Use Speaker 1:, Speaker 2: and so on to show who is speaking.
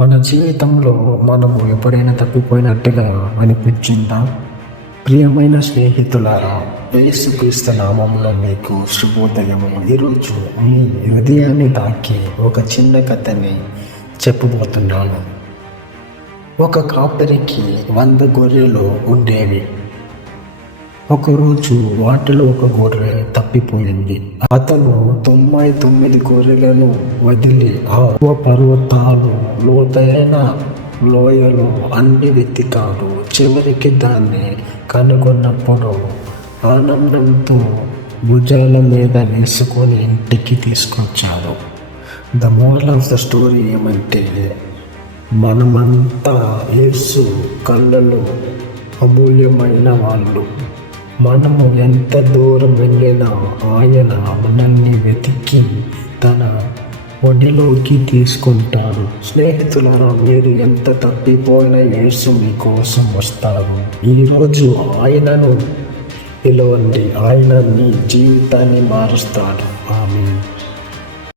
Speaker 1: మన జీవితంలో మనము ఎప్పుడైనా తప్పిపోయినట్టుగా అనిపించిందా? ప్రియమైన స్నేహితులారా యేసుక్రీస్తు నామంలో మీకు శుభోదయము. ఈరోజు మీ హృదయాన్ని తాకి ఒక చిన్న కథని చెప్పబోతున్నాను. ఒక కాపరికి వంద గొర్రెలు ఉండేవి. ఒకరోజు వాటిలో ఒక గొర్రె తప్పిపోయింది. అతను తొంభై తొమ్మిది గొర్రెలను వదిలి ఆ పర్వతాలు లోతైన లోయలు అన్ని వెతికాడు. చివరికి దాన్ని కనుగొన్నప్పుడు ఆనందంతో భుజాల మీద వేసుకొని ఇంటికి తీసుకొచ్చాడు. The moral of the story ఏమంటే మనమంతా యేసు కళ్ళలో అమూల్యమైన వాళ్ళు. మనము ఎంత దూరం వెళ్ళినా ఆయన మనల్ని వెతికి తన ఒడిలోకి తీసుకుంటారు స్నేహితులారా మీరు ఎంత తప్పిపోయిన యేసు మీకోసం వస్తారు ఈరోజు ఆయనను పిలవండి. ఆయన మీ జీవితాన్ని మారుస్తాడు.